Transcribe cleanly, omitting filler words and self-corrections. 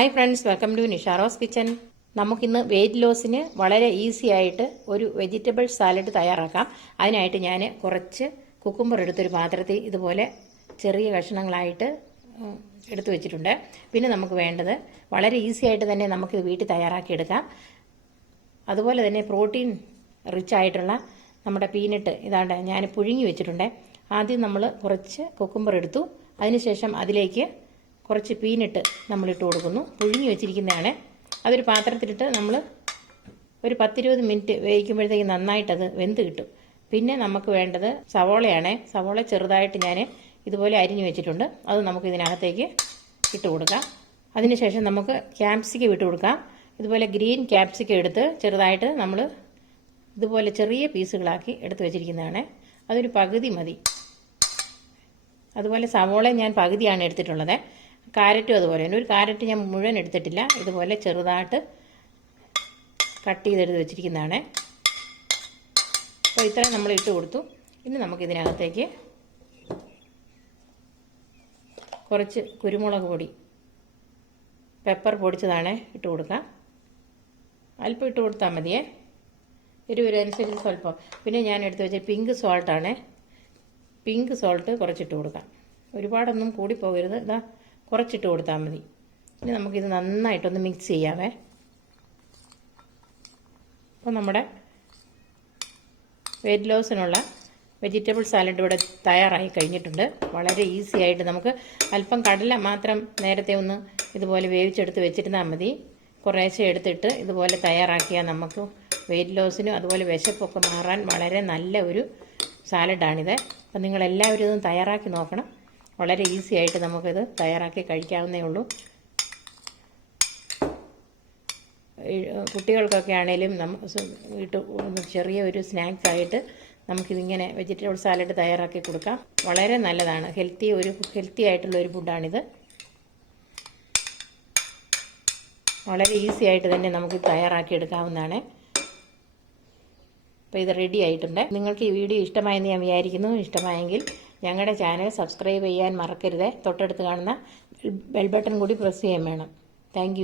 Hi friends, welcome to Nisharose kitchen. നമുക്കിന്ന് weight ലോസിന് വളരെ ഈസി ആയിട്ട് ഒരു വെജിറ്റബിൾ സാലഡ് തയ്യാറാക്കാം. അതിനായിട്ട് ഞാൻ കുറച്ച് കുക്കുംബർ എടുത്തൊരു പാത്രത്തിൽ ഇതുപോലെ ചെറിയ കഷ്ണങ്ങളായിട്ട് എടുത്തു വെച്ചിട്ടുണ്ട്. പിന്നെ നമുക്ക് വേണ്ടത് വളരെ ഈസി ആയിട്ട് തന്നെ നമുക്ക് വീട്ടിൽ തയ്യാറാക്കിയെടുക്കാം. അതുപോലെ തന്നെ പ്രോട്ടീൻ റിച്ച് ആയിട്ടുള്ള നമ്മുടെ പീനട്ട് ഇതാണ്ട് ഞാൻ പുഴുങ്ങി വെച്ചിട്ടുണ്ട്. ആദ്യം നമ്മൾ കുറച്ച് കുക്കുംബർ എടുത്തു. അതിനുശേഷം അതിലേക്ക് കുറച്ച് പീനട്ട് നമ്മളിട്ട് കൊടുക്കുന്നു. പുഴുങ്ങി വെച്ചിരിക്കുന്നതാണ്. അതൊരു പാത്രത്തിലിട്ട് നമ്മൾ ഒരു 10-20 മിനിറ്റ് വേവിക്കുമ്പോഴത്തേക്ക് നന്നായിട്ടത് വെന്ത് കിട്ടും. പിന്നെ നമുക്ക് വേണ്ടത് സവോളയാണ്. സവോള ചെറുതായിട്ട് ഞാൻ ഇതുപോലെ അരിഞ്ഞു വെച്ചിട്ടുണ്ട്. അത് നമുക്ക് ഇതിനകത്തേക്ക് ഇട്ട് കൊടുക്കാം. അതിനുശേഷം നമുക്ക് ക്യാപ്സിക്കം ഇട്ട് കൊടുക്കാം. ഇതുപോലെ ഗ്രീൻ ക്യാപ്സിക്കം എടുത്ത് ചെറുതായിട്ട് നമ്മൾ ഇതുപോലെ ചെറിയ പീസുകളാക്കി എടുത്ത് വെച്ചിരിക്കുന്നതാണ്. അതൊരു പകുതി മതി. അതുപോലെ സവോള ഞാൻ പകുതിയാണ് എടുത്തിട്ടുള്ളത്. കാരറ്റും അതുപോലെ തന്നെ. ഒരു കാരറ്റ് ഞാൻ മുഴുവൻ എടുത്തിട്ടില്ല. ഇതുപോലെ ചെറുതായിട്ട് കട്ട് ചെയ്തെടുത്ത് വെച്ചിരിക്കുന്നതാണ്. അപ്പോൾ ഇത്രയും നമ്മൾ ഇട്ട് കൊടുത്തു. ഇനി നമുക്കിതിനകത്തേക്ക് കുറച്ച് കുരുമുളക് പൊടി, പെപ്പർ പൊടിച്ചതാണ് ഇട്ട് കൊടുക്കാം. അല്പം ഇട്ട് കൊടുത്താൽ മതിയേ, എരിവിനനുസരിച്ച് സ്വല്പം. പിന്നെ ഞാൻ എടുത്ത് വെച്ച പിങ്ക് സോൾട്ടാണ്. പിങ്ക് സോൾട്ട് കുറച്ചിട്ട് കൊടുക്കാം. ഒരുപാടൊന്നും കൂടി പോകരുത്. ഇതാ കുറച്ചിട്ട് കൊടുത്താൽ മതി. ഇനി നമുക്കിത് നന്നായിട്ടൊന്ന് മിക്സ് ചെയ്യാവേ. അപ്പോൾ നമ്മുടെ വെയിറ്റ് ലോസിനുള്ള വെജിറ്റബിൾ സാലഡ് ഇവിടെ തയ്യാറായി കഴിഞ്ഞിട്ടുണ്ട്. വളരെ ഈസി ആയിട്ട് നമുക്ക് അല്പം കടല മാത്രം നേരത്തെ ഒന്ന് ഇതുപോലെ വേവിച്ചെടുത്ത് വെച്ചിരുന്നാൽ മതി. കുറേശ്ശെ എടുത്തിട്ട് ഇതുപോലെ തയ്യാറാക്കിയാൽ നമുക്ക് വെയിറ്റ് ലോസിനും അതുപോലെ വിശപ്പൊക്കെ മാറാൻ വളരെ നല്ല ഒരു സാലഡാണിത്. അപ്പം നിങ്ങളെല്ലാവരും ഇതൊന്ന് തയ്യാറാക്കി നോക്കണം. വളരെ ഈസി ആയിട്ട് നമുക്കിത് തയ്യാറാക്കി കഴിക്കാവുന്നേ ഉള്ളൂ. കുട്ടികൾക്കൊക്കെ ആണെങ്കിലും ചെറിയ ഒരു സ്നാക്സ് ആയിട്ട് നമുക്കിതിങ്ങനെ വെജിറ്റബിൾ സാലഡ് തയ്യാറാക്കി കൊടുക്കാം. വളരെ നല്ലതാണ്. ഹെൽത്തി ആയിട്ടുള്ള ഒരു ഫുഡാണിത്. വളരെ ഈസി ആയിട്ട് തന്നെ നമുക്ക് തയ്യാറാക്കി എടുക്കാവുന്നതാണ്. അപ്പോൾ ഇത് റെഡി ആയിട്ടുണ്ട്. നിങ്ങൾക്ക് ഈ വീഡിയോ ഇഷ്ടമായെന്ന് ഞാൻ വിചാരിക്കുന്നു. ഇഷ്ടമായെങ്കിൽ ഞങ്ങളുടെ ചാനൽ സബ്സ്ക്രൈബ് ചെയ്യാൻ മറക്കരുത്. തൊട്ടടുത്ത് കാണുന്ന ബെൽ ബട്ടൺ കൂടി പ്രസ് ചെയ്യാൻ വേണം. താങ്ക്